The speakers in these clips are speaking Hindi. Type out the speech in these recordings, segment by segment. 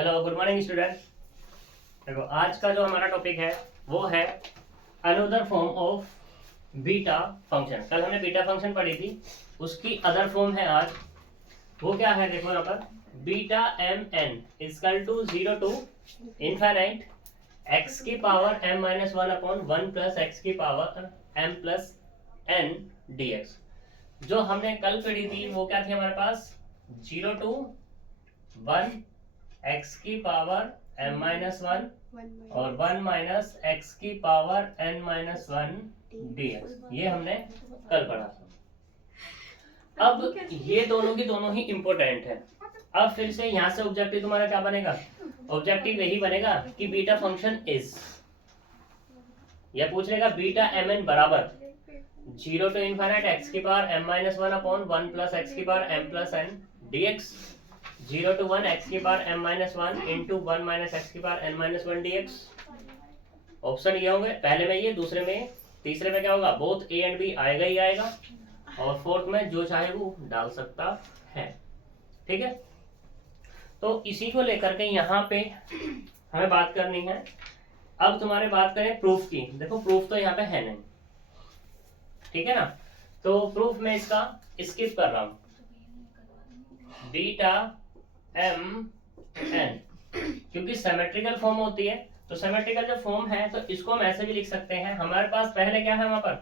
Hello good morning student. देखो आज का जो हमारा टॉपिक है वो है another form of beta function. कल हमने बीटा फंक्शन पढ़ी थी, उसकी अदर फॉर्म है आज। वो क्या है, देखो यहाँ पर beta M N is equal to 0 to infinite X की power m minus 1 upon 1 plus X की power m plus n dx। जो हमने कल पढ़ी थी वो क्या थी हमारे पास, 0 टू 1 एक्स की पावर m माइनस 1 और 1 माइनस एक्स की पावर n माइनस 1 dx। ये हमने कल पढ़ा था। अब ये दोनों की दोनों ही इंपॉर्टेंट है। अब फिर से यहाँ से ऑब्जेक्टिव तुम्हारा क्या बनेगा, ऑब्जेक्टिव यही बनेगा कि बीटा फंक्शन इज, यह पूछ लेगा बीटा एम एन बराबर 0 टू इनफाइनाइट एक्स की power m minus 1 upon 1 plus X की power m plus n dx, 0 to 1 X की power m minus 1 into 1 minus X की power n minus 1 dx। Option ये होंगे, पहले में ये, दूसरे में, तीसरे में क्या होगा, बोथ a एंड b आएगा ही आएगा, और फोर्थ में जो चाहे वो डाल सकता है। ठीक है, तो इसी को लेकर के यहाँ पे हमें बात करनी है। अब तुम्हारे बात करें प्रूफ की। देखो प्रूफ तो यहाँ पे है नहीं, ठीक है ना, तो प्रूफ में इसका स्किप कर रहा हूं। बीटा एम एन क्योंकि सिमेट्रिकल फॉर्म होती है, तो सिमेट्रिकल जो फॉर्म है तो इसको हम ऐसे भी लिख सकते हैं। हमारे पास पहले क्या है, वहां पर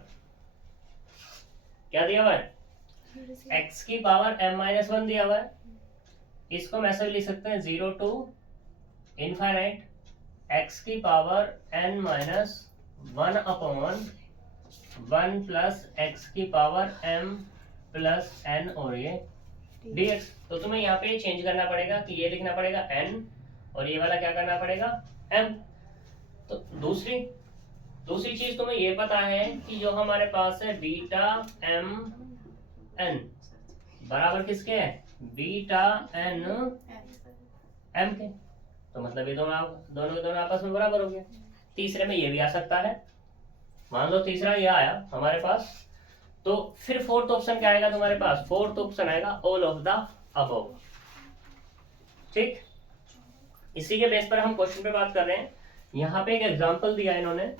क्या दिया हुआ है, x की पावर m माइनस 1 दिया हुआ है। इसको हम ऐसे भी लिख सकते हैं 0 टू इनफाइनाइट x की power n minus 1 upon 1 plus X की पावर m प्लस n और ये dx। तो तुम्हें यहाँ पे चेंज करना पड़ेगा कि ये लिखना पड़ेगा n और ये वाला क्या करना पड़ेगा m। तो दूसरी चीज तुम्हें ये पता है कि जो हमारे पास है बीटा एम एन बराबर किसके है, बीटा एन एम के, तो मतलब ये दोनों के दोनों आपस में बराबर हो गए। तीसरे में ये भी आ सकता है, मान लो तीसरा ये आया हमारे पास, तो फिर फोर्थ ऑप्शन क्या आएगा तुम्हारे पास, फोर्थ ऑप्शन आएगा ऑल ऑफ द अबव। ठीक, इसी के बेस पर हम क्वेश्चन पे बात कर रहे हैं। यहाँ पे एक एग्जांपल दिया है इन्होंने,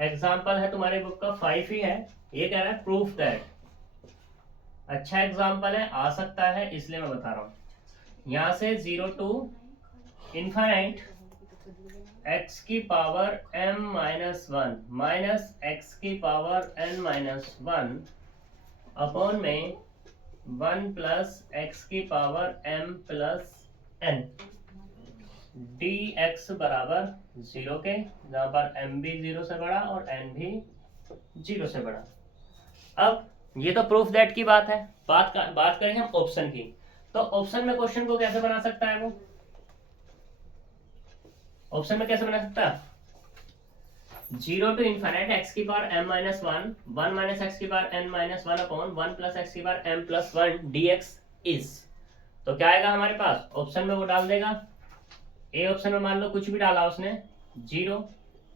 एग्जांपल है तुम्हारे बुक का 5 ही है। ये कह रहा है प्रूफ दैट, अच्छा एग्जांपल है, आ सकता है इसलिए मैं बता रहा हूं। यहां से 0 टू इनफाइनाइट x की power m minus 1 minus X की पावर n माइनस 1 अपॉन में 1 प्लस एक्स की power m plus n dx बराबर 0 के, जहां पर m भी 0 से बड़ा और n भी 0 से बड़ा। अब ये तो प्रूफ दैट की बात है, बात करेंगे हम ऑप्शन की। तो ऑप्शन में क्वेश्चन को कैसे बना सकता है वो, ऑप्शन में कैसे बना सकता है, 0 टू इनफाइनाइट एक्स की power m minus 1 1 minus X की power n minus 1 upon 1 plus X की power m plus 1 dx is. तो क्या आएगा हमारे पास, ऑप्शन में वो डाल देगा। ए ऑप्शन में मान लो कुछ भी डाला उसने 0,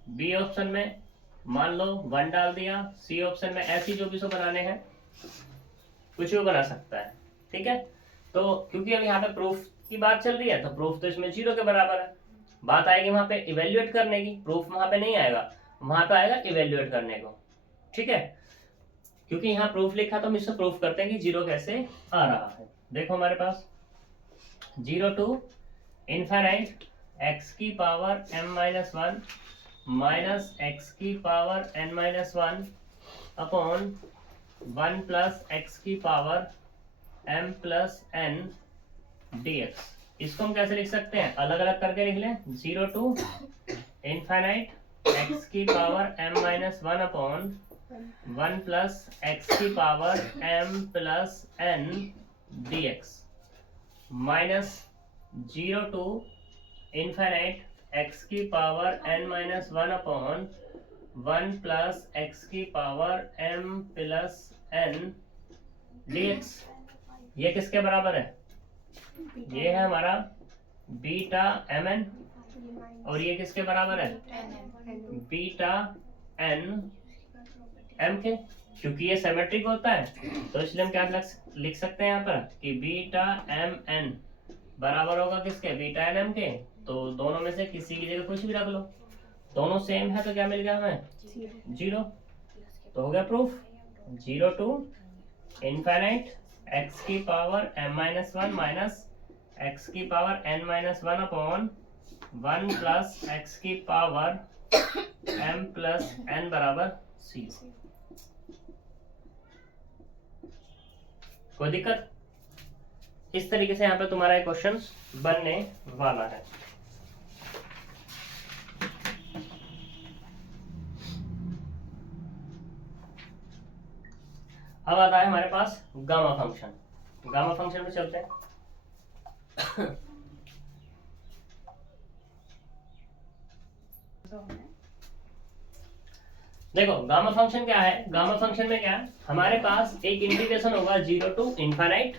बी ऑप्शन में मान लो 1 डाल दिया, सी ऑप्शन में ऐसी जो भी सो बनाने हैं कुछ भी बना सकता है। ठीक है, तो क्योंकि अब यहाँ पे प्रूफ की बात चल रही है तो प्रूफ तो इसमें 0 के बराबर है। बात आएगी वहां पे इवेल्युएट करने की, प्रूफ वहां पे नहीं आएगा, वहां पे आएगा इवेल्युएट करने को। ठीक है, क्योंकि यहाँ प्रूफ लिखा तो हम इससे प्रूफ करते हैं कि 0 कैसे आ रहा है। देखो हमारे पास 0 टू इनफाइनाइट एक्स की power m minus 1 minus X की power n minus 1 upon 1 plus X की power m plus n dx। इसको हम कैसे लिख सकते हैं, अलग अलग करके लिख लें। 0 टू इनफाइनाइट एक्स की power m minus 1 upon 1 plus X की power m plus n dx minus 0 to infinite X की power n minus 1 upon 1 plus X की power m plus n dx। ये किसके बराबर है, ये है हमारा बीटा एम एन, और ये किसके बराबर है, बीटा एन एम के। क्योंकि ये सिमेट्रिक होता है तो इसलिए हम क्या लिख सकते हैं यहाँ पर कि बीटा एम एन बराबर होगा किसके, बीटा एन एम के। तो दोनों में से किसी की जगह कुछ भी रख लो, दोनों सेम है तो क्या मिल गया हमें, 0। तो हो गया प्रूफ। 0 टू इनफाइनाइट एक्स की power m minus one minus X की power n minus one upon 1 plus X की पावर m प्लस n बराबर 0। कोई दिक्कत? इस तरीके से यहाँ पे तुम्हारा एक क्वेश्चन बनने वाला है। अब आता है हमारे पास गामा फंक्शन। गामा फंक्शन में चलते हैं। देखो गामा फंक्शन क्या है, गामा फंक्शन में क्या है, हमारे पास एक इंटीग्रेशन होगा 0 to infinite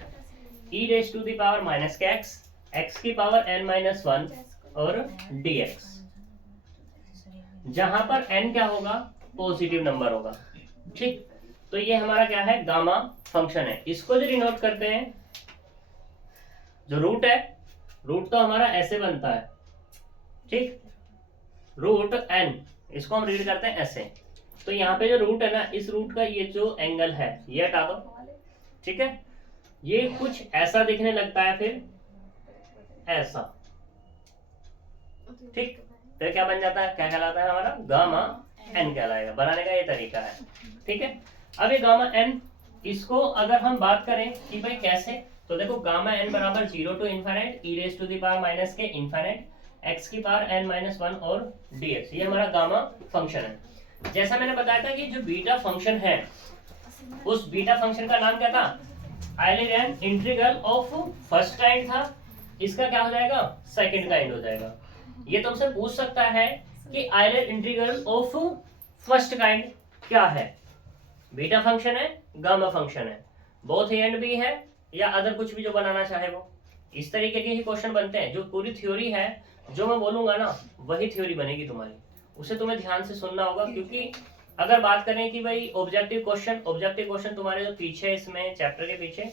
e raise to the power minus के एक्स, एक्स की पावर n माइनस वन और dx, जहां पर n क्या होगा, पॉजिटिव नंबर होगा। ठीक, तो ये हमारा क्या है, गामा फंक्शन है। इसको जो डिनोट करते हैं, जो रूट है, रूट तो हमारा ऐसे बनता है, ठीक, रूट n, इसको हम रीड करते हैं ऐसे। तो यहाँ पे जो रूट है ना, इस रूट का ये जो एंगल है ये हटा दो, ठीक है, ये कुछ ऐसा दिखने लगता है, फिर ऐसा, ठीक, तो क्या बन जाता है, क्या कहलाता है हमारा, गामा n कहलाएगा। बनाने का ये तरीका है, ठीक है। अब ये गामा n, इसको अगर हम बात करें कि भाई कैसे, तो देखो गामा n बराबर 0 to infinite e raise to the power minus के इनफाइनाइट x की पावर n माइनस वन और dx, ये हमारा गामा फंक्शन है। जैसा मैंने बताया था कि जो बीटा फंक्शन है, उस बीटा फंक्शन का नाम क्या था, island integral of first kind था। इसका क्या हो जाएगा, सेकंड काइंड हो जाएगा। ये तुमसे पूछ सकता है कि island integral of first kind क्या है। बीटा फंक्शन है, गामा फंक्शन है, बोथ ए एंड बी है, या अदर कुछ भी जो बनाना चाहे वो। इस तरीके के ही क्वेश्चन बनते हैं। जो पूरी थ्योरी है, जो मैं बोलूंगा ना, वही थ्योरी बनेगी तुम्हारी, उसे तुम्हें ध्यान से सुनना होगा। क्योंकि अगर बात करें कि भाई ऑब्जेक्टिव क्वेश्चन तुम्हारे जो पीछे इसमें चैप्टर के पीछे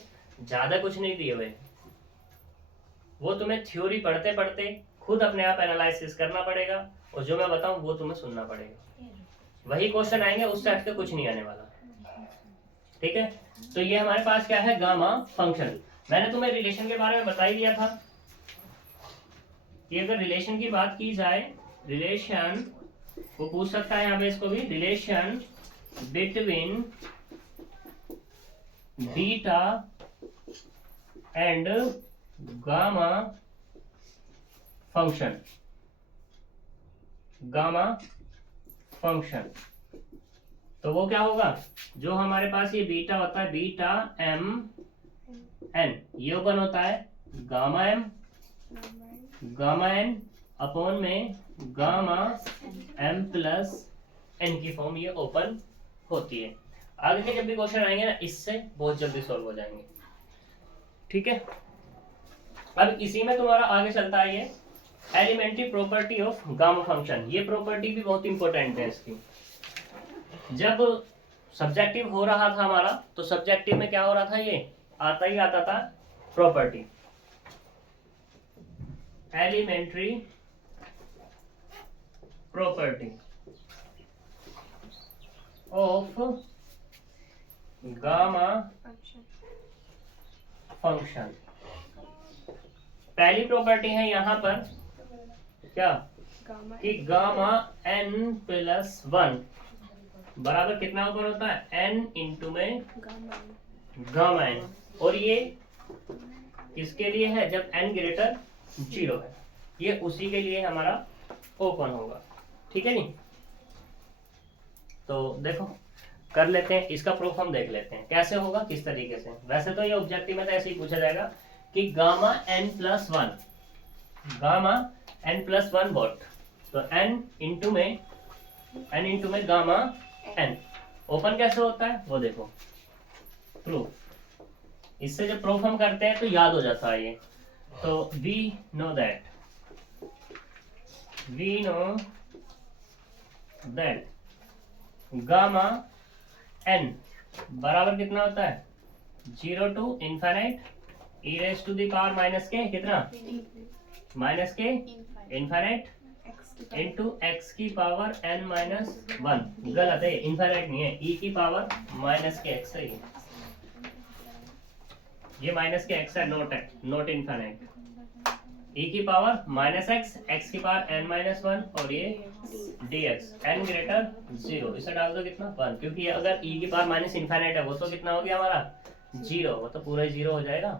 ज्यादा कुछ नहीं दिए हुए, वो तुम्हें थ्योरी पढ़ते पढ़ते खुद अपने आप एनालिसिस करना पड़ेगा, और जो मैं बताऊं वो तुम्हें सुनना पड़ेगा। वही क्वेश्चन आएंगे, उससे हटके कुछ नहीं आने वाला, ठीक है। तो ये हमारे पास क्या है, गामा फंक्शन। मैंने तुम्हें रिलेशन के बारे में बता ही दिया था कि अगर रिलेशन की बात की जाए, रिलेशन वो पूछ सकता है यहाँ पे, इसको भी, relation between beta and gamma function, gamma function. तो वो क्या होगा, जो हमारे पास ये बीटा होता है, बीटा एम एन, ये ओपन होता है gamma M, gamma N upon में गामा एम प्लस एन की फॉर्म ये ओपन होती है। आगे के जब भी क्वेश्चन आएंगे ना, इससे बहुत जल्दी सॉल्व हो जाएंगे, ठीक है। अब इसी में तुम्हारा आगे चलता है ये elementary property of gamma function. ये प्रॉपर्टी भी बहुत इंपॉर्टेंट है इसकी। जब सब्जेक्टिव हो रहा था हमारा, तो सब्जेक्टिव में क्या हो रहा था, ये आता ही आता था property, elementary property of gamma function. पहली प्रॉपर्टी है यहां पर क्या, कि गामा n प्लस वन बराबर कितना ओपन होता है, n इंटू में गामा n, और ये किसके लिए है, जब n ग्रेटर 0 है, ये उसी के लिए हमारा ओपन होगा, ठीक है नहीं। तो देखो कर लेते हैं, इसका प्रूफ हम देख लेते हैं कैसे होगा, किस तरीके से। वैसे तो ये ऑब्जेक्टिव में तो ऐसे ही पूछा जाएगा कि gamma n plus one, gamma n plus one what, तो n इंटू में गामा n ओपन कैसे होता है वो देखो, प्रूफ। इससे जब प्रूफ हम करते हैं तो याद हो जाता है ये। तो we know that gamma n बराबर कितना होता है, 0 to infinite E raise to the power minus के कितना, माइनस के इनफाइनाइट इंटू एक्स की पावर n माइनस 1। गलत है, इनफाइनाइट नहीं है, ई की पावर माइनस के एक्स है ये माइनस के एक्स है, नॉट इनफाइनाइट। ई की पावर माइनस एक्स, एक्स की पावर n माइनस 1 और ये dx n ग्रेटर 0। इसे डाल दो कितना 1, क्योंकि अगर ई की पावर माइनस इनफाइनाइट है वो तो कितना हो गया हमारा 0, वो तो पूरा 0 हो जाएगा।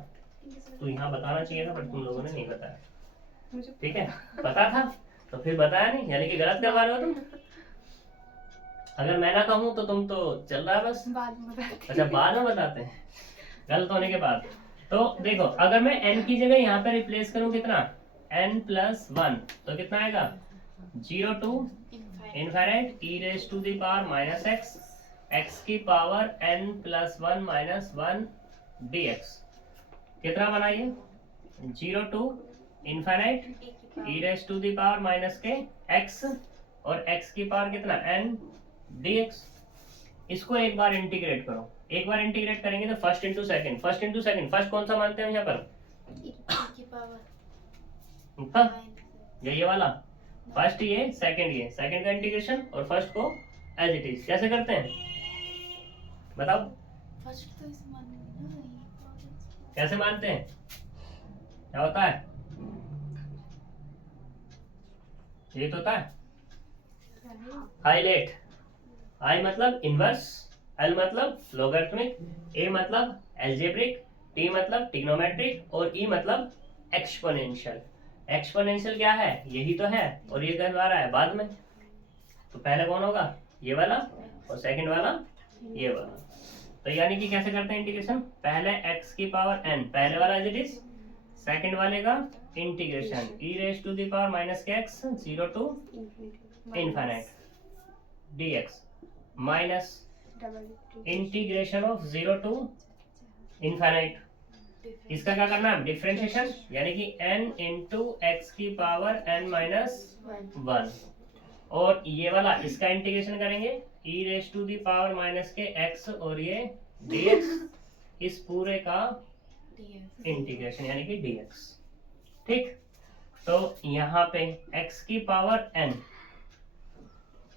तो यहाँ बताना चाहिए था पर तुम लोगों ने नहीं बताया, ठीक है। पता था तो फिर बताया नहीं, यानी कि गलत करवा रहे हो तुम। अगर मैं ना कहूँ तो तुम तो चल रहा है बस। अच्छा बाद में बताते हैं, गलत होने के बाद। तो देखो अगर मैं n की जगह यहाँ पे रिप्लेस करूँ कितना n प्लस 1 तो कितना आएगा 0 to infinite E raise to the power minus X, x की power n plus 1 minus 1 dx। कितना बनाइए 0 to infinite E raise to the power minus के x और x की पावर कितना n dx। इसको एक बार इंटीग्रेट करो, एक बार इंटीग्रेट करेंगे तो first into second, first into second, first कौन सा मानते हैं यहाँ पर ये वाला फर्स्ट, ये सेकंड का इंटीग्रेशन और फर्स्ट को एज इट इज। कैसे करते हैं बताओ, फर्स्ट तो इसे मानेंगे ना, कैसे मानते हैं, क्या होता है, ये तो होता है हाईलाइट। आई मतलब इनवर्स, एल मतलब लोगरिथमिक, ए मतलब एल्जेब्रिक, टी मतलब ट्रिग्नोमेट्रिक और ई मतलब एक्सपोनेंशियल। एक्सपोनेंशियल क्या है, यही तो है, और ये कहवा रहा है बाद में। तो पहले कौन होगा ये वाला और सेकंड वाला ये वाला। तो यानी कि कैसे करते हैं इंटीग्रेशन, पहले x की पावर n, पहले वाला एज इट इज, सेकंड वाले का integration e raise to the power minus के x 0 to infinite dx minus integration of 0 to infinite. इसका क्या करना है डिफरेंशिएशन, यानी कि n इंटू एक्स की पावर n माइनस 1 और ये वाला इसका इंटीग्रेशन करेंगे e raise to the power minus के x और ये dx, इस पूरे का इंटीग्रेशन यानी कि dx। ठीक, तो यहाँ पे x की पावर n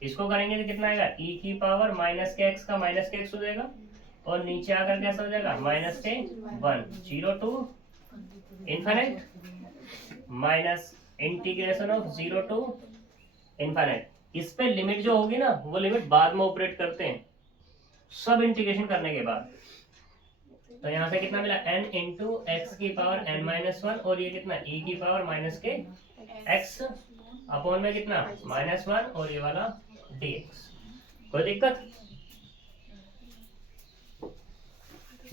इसको करेंगे तो कितना आएगा e की पावर माइनस के x का माइनस के x हो जाएगा और नीचे आकर कैसा हो जाएगा माइनस के 1 0 to infinite minus integration of 0 to infinite. इस पे लिमिट जो होगी ना वो लिमिट बाद में ऑपरेट करते हैं सब इंटीग्रेशन करने के बाद। तो यहाँ से कितना मिला n इंटू एक्स की पावर n माइनस 1 और ये कितना e की पावर माइनस के x अपॉन में कितना माइनस 1 और ये वाला dx। कोई दिक्कत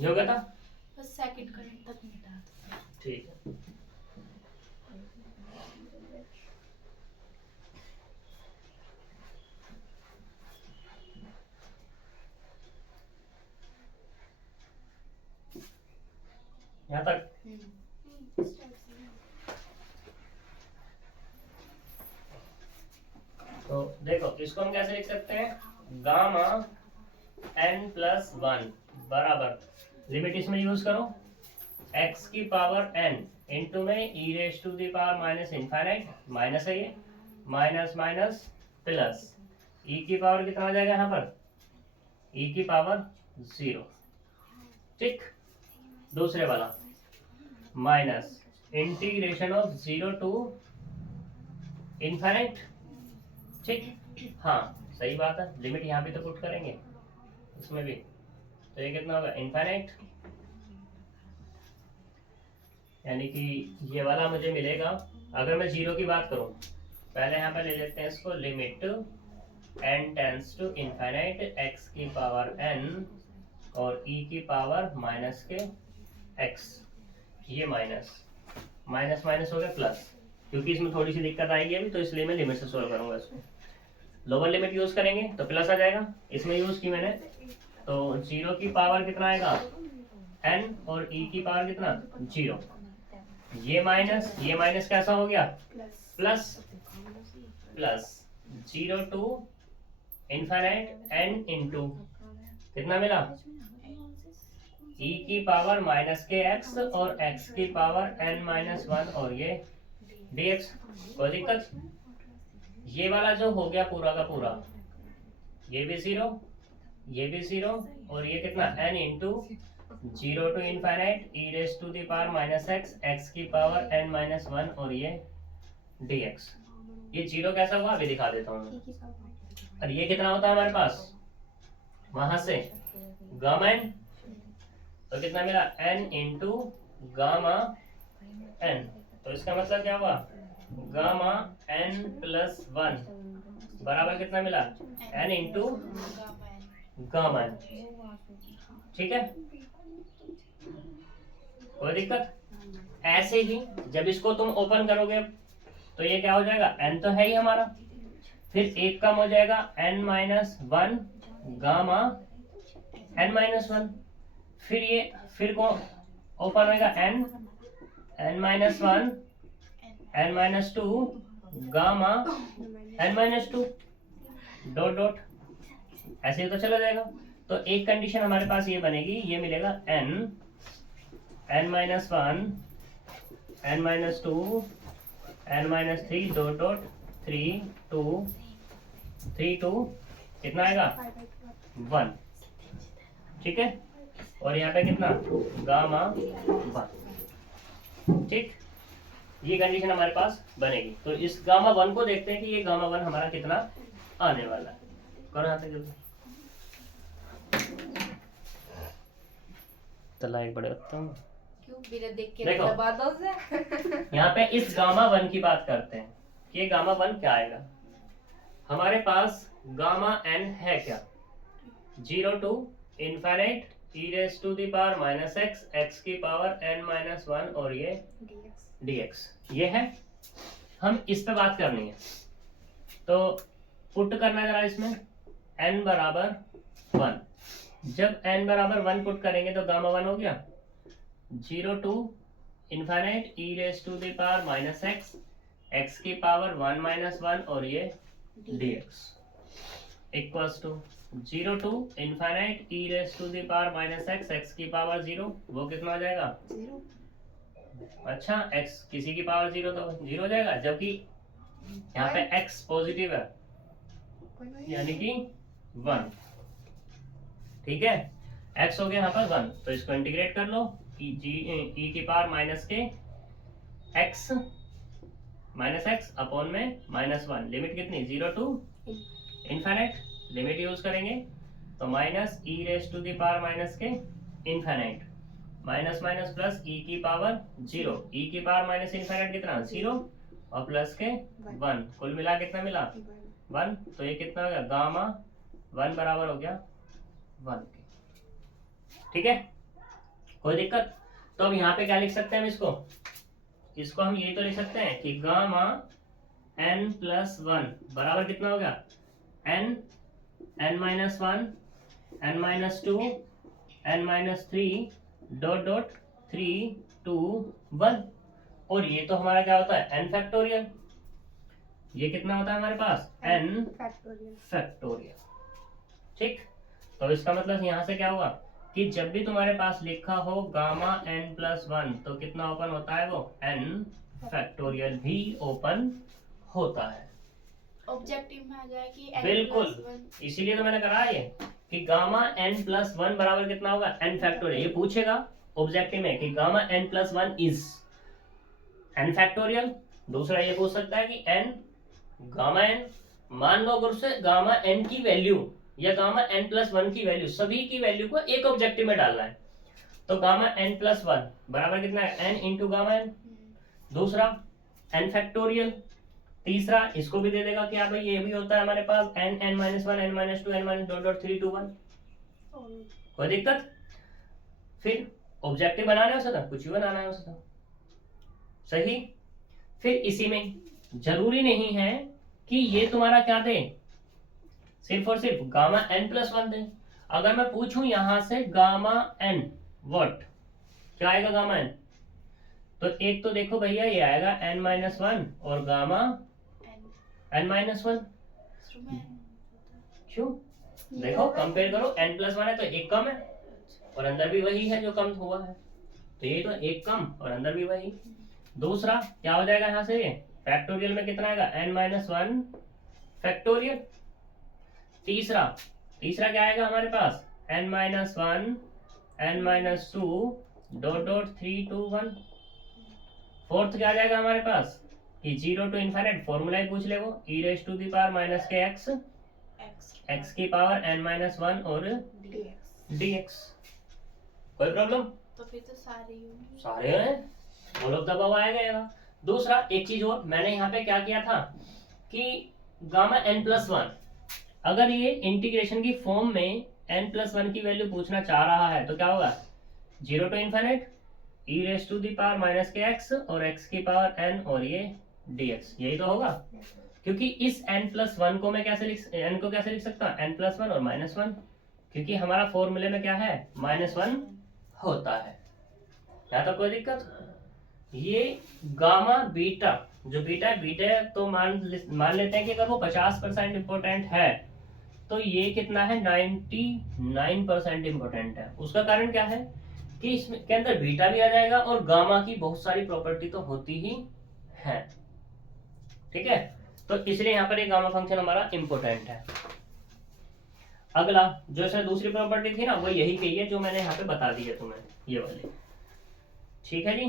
जो था बस सेकंड करंट तक मिटा दो, ठीक है। यहाँ तक तो देखो इसको हम कैसे लिख सकते हैं, गामा n प्लस 1 बराबर लिमिट इसमें यूज करो x की पावर n इंटू में e raise to the power minus infinite, minus है ये माइनस माइनस प्लस e की पावर कितना आ जाएगा यहाँ पर e की पावर 0। ठीक, दूसरे वाला minus integration of 0 to infinite. ठीक, हाँ सही बात है, लिमिट यहाँ भी तो पुट करेंगे इसमें भी, तो ये कितना होगा इनफिनिट, यानी कि ये वाला मुझे मिलेगा। अगर मैं 0 की बात करूं पहले यहाँ पे ले लेते हैं इसको, limit n tends to infinite x की पावर n और e की पावर माइनस के x, ये माइनस माइनस माइनस हो गया प्लस, क्योंकि इसमें थोड़ी सी दिक्कत आएगी अभी तो इसलिए मैं लिमिट से सोल्व करूंगा इसको। लोअर लिमिट यूज करेंगे तो प्लस आ जाएगा, इसमें यूज की मैंने तो 0 की पावर कितना आएगा n और e की पावर कितना 0, ये माइनस कैसा हो गया plus plus 0 to infinite n into कितना मिला e की पावर माइनस के एक्स और x की पावर n माइनस वन और ये dx। कोई दिक्कत? ये वाला जो हो गया पूरा का पूरा, ये भी जीरो, ये भी जीरो, और ये कितना n into 0 to infinite E raise to the power minus x, x की पावर n माइनस वन और ये dx। ये जीरो कैसा हुआ अभी दिखा देता हूँ। और ये कितना होता है हमारे पास वहां से गामा n, तो कितना मिला n इंटू गामा n। तो इसका मतलब क्या हुआ गामा n प्लस वन बराबर कितना मिला n इंटू गामा n। ठीक है, कोई दिक्कत? ऐसे ही जब इसको तुम ओपन करोगे तो ये क्या हो जाएगा n तो है ही हमारा, फिर एक कम हो जाएगा n minus one gamma n minus one, फिर ये फिर को ओपन होगा n minus one n minus to gamma n minus to dot dot, ऐसे ही तो चला जाएगा। तो एक कंडीशन हमारे पास ये बनेगी, ये मिलेगा n minus one n minus two n minus three dot dot three two कितना आएगा वन। ठीक है, और यहाँ पे कितना गामा वन। ठीक, ये कंडीशन हमारे पास बनेगी। तो इस गामा वन को देखते हैं कि ये गामा वन हमारा कितना आने वाला है। करो यहाँ पे जल्दी, चला एक बड़े रखता हूँ। क्यों बिना देख के देखो। दबा दो से। यहाँ पे इस गामा वन की बात करते हैं कि ये गामा वन क्या आएगा। हमारे पास गामा n है क्या, 0 to infinite E raise to the power minus x, x की पावर n माइनस वन और ये dx, ये है। हम इस पे बात करनी है, तो पुट करना जरा इसमें n बराबर वन। जब n बराबर वन पुट करेंगे तो गामा वन हो गया 0 to infinite E raise to the power minus x, x की पावर वन माइनस वन और ये dx equals to 0 to infinite E raise to the power minus x, x की पावर जीरो, वो कितना हो जाएगा जीरो। अच्छा, x किसी की पावर जीरो तो जीरो हो जाएगा, जबकि यहाँ पे x पॉजिटिव है यानी कि वन। ठीक है, x हो गया यहाँ पर वन, तो इसको इंटीग्रेट कर लो e की पावर माइनस के x माइनस एक्स अपॉन में माइनस वन, लिमिट कितनी 0 टू इनफाइनाइट, लिमिट यूज करेंगे तो minus e raise to the power minus के infinite, minus minus plus e की पावर जीरो, ई की पावर माइनस इनफाइनाइट कितना जीरो और प्लस के वन, कुल मिला कितना मिला वन। तो ये कितना हो गया गामा वन बराबर हो गया वन के। ठीक है, कोई दिक्कत? तो अब यहाँ पे क्या लिख सकते हैं हम इसको हम यही तो लिख सकते हैं कि गामा n प्लस वन बराबर कितना हो गया n minus one n minus two n minus three dot dot three two one. और ये तो हमारा क्या होता है n फैक्टोरियल, ये कितना होता है हमारे पास n फैक्टोरियल। ठीक, तो इसका मतलब यहाँ से क्या हुआ कि जब भी तुम्हारे पास लिखा हो गामा n प्लस वन तो कितना ओपन होता है वो n फैक्टोरियल भी ओपन होता है। ऑब्जेक्टिव में आ जाए कि n बिल्कुल, plus one। इसीलिए तो मैंने कहा ये कि गामा n प्लस वन बराबर कितना होगा n फैक्टोरियल। ये पूछेगा ऑब्जेक्टिव में कि gamma n plus one is n factorial. दूसरा ये पूछ सकता है कि n गामा n, मान लो अगर से गामा n की वैल्यू या गामा n प्लस वन की वैल्यू, सभी की वैल्यू को एक ऑब्जेक्टिव में डालना है, तो गामा n प्लस वन बराबर कितना है n इंटू गामा n। दूसरा n फैक्टोरियल। तीसरा इसको भी दे देगा कि हाँ भाई ये भी होता है हमारे पास n minus one n minus two n minus dot dot three two one. कोई दिक्कत? फिर ऑब्जेक्टिव बनाना है उसका, कुछ भी बनाना है उसका, सही। फिर इसी में जरूरी नहीं है कि ये तुम्हारा क्या दे, सिर्फ और सिर्फ गामा n प्लस वन दे। अगर मैं पूछूं यहां से गामा n व्हाट, क्या आएगा गामा n, तो एक तो देखो भैया ये आएगा n माइनस वन और गामा n माइनस वन। क्यों? देखो कंपेयर करो, n प्लस वन है तो एक कम है, और अंदर भी वही है जो कम हुआ है, तो ये तो एक कम और अंदर भी वही। दूसरा क्या हो जाएगा यहाँ से, फैक्टोरियल में कितना आएगा, n-1 फैक्टोरियल। तीसरा क्या आएगा हमारे पास, n-1 n-2 dot dot 3 2 1। Fourth क्या आ जाएगा हमारे पास कि 0 टू इन्फिनिट, फॉर्मूला ही पूछ ले वो, e raise to the power minus के x की पावर n-1 और dx। कोई प्रॉब्लम, तो फिर तो सारे ही होंगे। सारे हैं, ऑल ऑफ द अबव आएगा ये। दूसरा एक चीज और, मैंने यहाँ पे क्या किया था कि गामा n+1, अगर ये इंटीग्रेशन की फॉर्म में n+1 की वैल्यू पूछना चाह रहा है तो क्या होगा, 0 to infinite e raise to the power minus के x और x की पावर n और ये dx, यही तो होगा। क्योंकि इस n+1 को मैं कैसे n को कैसे लिख सकता हूँ, n+1 और -1, क्योंकि हमारा फॉर्मूले में क्या है, -1 होता है। क्या तो कोई दिक्कत। ये गामा बीटा, जो बीटा तो मान लेते हैं कि अगर वो 50% इम्पोर्टेंट है तो ये कितना है, 99% इम्पोर्टेंट है। उसका कारण क्या है कि इसमें के अंदर बीटा भी आ जाएगा और गामा की बहुत सारी प्रॉपर्टी तो होती ही है, ठीक है। तो इसलिए यहाँ पर ये गामा फंक्शन हमारा इम्पोर्टेंट है। अगला जो इसमें दूसरी प्रॉपर्टी थी ना, वो यही कही है जो मैंने यहाँ पे बता दी है तुम्हें, ये वाली, ठीक है जी।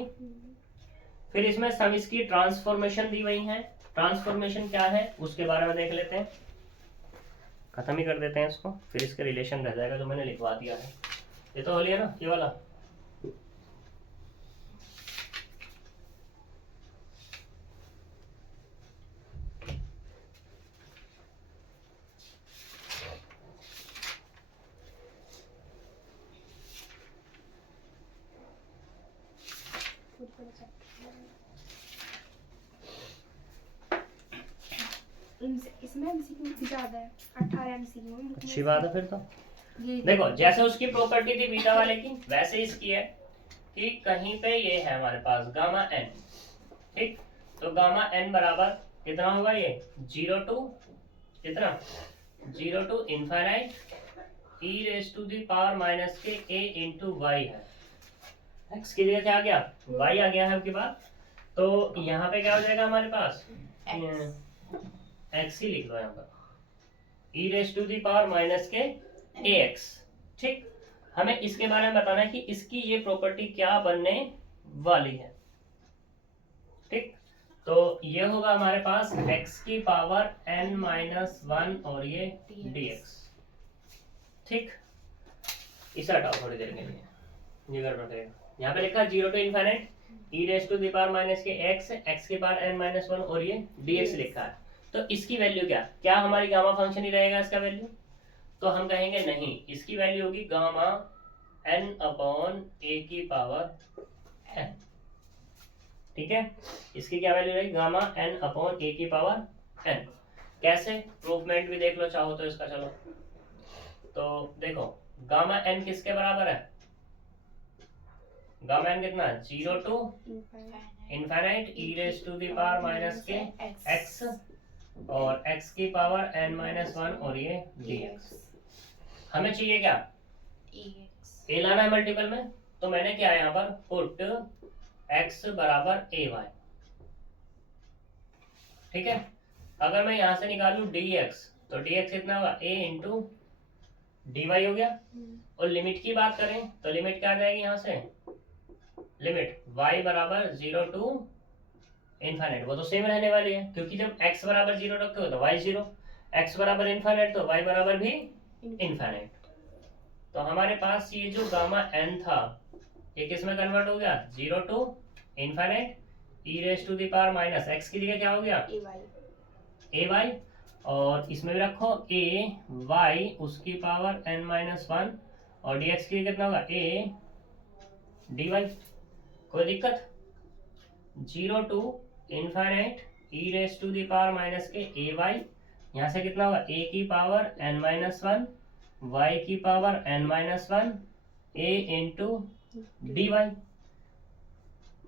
फिर इसमें सब इसकी ट्रांसफॉर्मेशन दी हुई है। ट्रांसफॉर्मेशन क्या है उसके बारे में देख लेते हैं, खत्म ही कर देते हैं इसको, फिर इसके रिलेशन रह जाएगा जो मैंने लिखवा दिया है। ये तो हो लिया ना ये वाला। इसमें एमसीक्यू ज्यादा है, 18 एमसीक्यू। अच्छी बात है फिर तो। ये देखो जैसे उसकी प्रॉपर्टी थी बीटा वाले की, वैसे इसकी है कि कहीं पे ये है हमारे पास गामा n, ठीक। तो गामा n बराबर कितना होगा, ये 0 टू कितना, 0 to infinite e raise to the power minus के a इंटू वाई है। x की जगह क्या आ गया, y आ गया है आपके पास। तो यहाँ पे क्या हो जाएगा हमारे पास, x ही लिख लो यहाँ पर, e raise to the power minus के ax, ठीक। हमें इसके बारे में बताना है कि इसकी ये प्रॉपर्टी क्या बनने वाली है, ठीक। तो ये होगा हमारे पास x की पावर n-1 और ये dx, ठीक। इसे हटाओ थोड़ी देर के लिए, ये गड़बड़ करेगा। यहाँ पे लिखा 0 to infinite e raise to the power minus के x की पावर n-1 और ये dx लिखा है। तो इसकी वैल्यू क्या हमारी गामा फंक्शन ही रहेगा इसका वैल्यू, तो हम कहेंगे नहीं, इसकी वैल्यू होगी गामा n/a की पावर n, ठीक है। इसकी क्या वैल्यू रहेगी, गामा n/a की पावर n। कैसे, प्रूफमेंट भी देख लो चाहो तो इसका, चलो तो देखो गामा n किसके बराबर है, गामा n कितना है, 0 to infinite e raise to the power minus के x और x की पावर n-1 और ये dx। हमें चाहिए क्या, a लाना है मल्टीपल में, तो मैंने क्या यहाँ पर पुट x बराबर ay, ठीक है। अगर मैं यहाँ से निकालू dx तो dx कितना होगा, a इंटू dy हो गया। और लिमिट की बात करें तो लिमिट क्या आ जाएगी यहाँ से, लिमिट y बराबर 0 टू इनफिनिट, वो तो सेम रहने वाली है क्योंकि जब x बराबर 0 रखते हो तो y 0, x बराबर इनफिनिट तो y बराबर भी इनफिनिट। तो हमारे पास ये जो गामा n था ये किस में कन्वर्ट हो गया, 0 to infinite e raise to the power minus x की जगह क्या हो गया, ay, और इसमें भी रखो a y उसकी पावर n-1 और dx की कितना होगा, a dy। कोई दिक्कत, 0 to infinite e raise to the power minus के ay, यहाँ से कितना होगा, a की पावर n-1 y की power n-1 a into dy।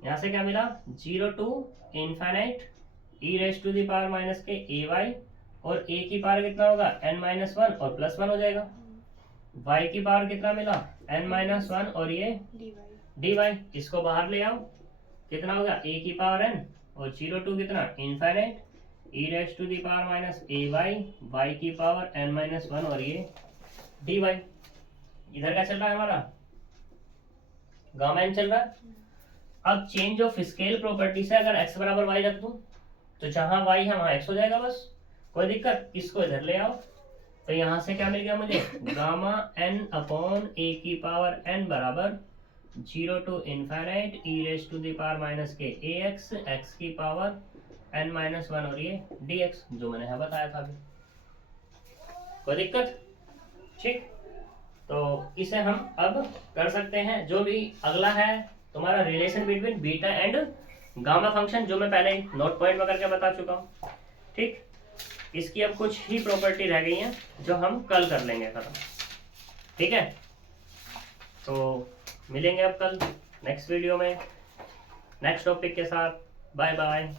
यहाँ से क्या मिला, 0 to infinite e raise to the power minus के ay और a की पावर कितना होगा, n-1 और +1 हो जाएगा। y की पावर कितना मिला, n-1 और ये dy dy, इसको बाहर ले आओ, कितना होगा a की पावर n और 0 टू कितना infinite e raise to the power minus ay y की पावर n-1 और ये dy। इधर क्या चल रहा है हमारा, गामा n चल रहा है। अब चेंज ऑफ स्केल प्रॉपर्टी से अगर x बराबर y रख दूं तो जहां y है वहां x हो जाएगा, बस कोई दिक्कत। इसको इधर ले आओ तो यहां से क्या मिल गया मुझे, गामा n अपॉन a की पावर n बराबर 0 to infinite e raise to the power minus के ax x की पावर n-1 और ये dx, जो मैंने यहाँ बताया था अभी। कोई दिक्कत? ठीक, तो इसे हम अब कर सकते हैं। जो भी अगला है तुम्हारा relation between beta and gamma function, जो मैं पहले नोट पॉइंट में करके बता चुका हूँ। ठीक, इसकी अब कुछ ही प्रॉपर्टी रह गई हैं जो हम कल कर लेंगे खत्म। ठीक है, तो मिलेंगे अब कल नेक्स्ट वीडियो में नेक्स्ट टॉपिक के साथ। Bye bye.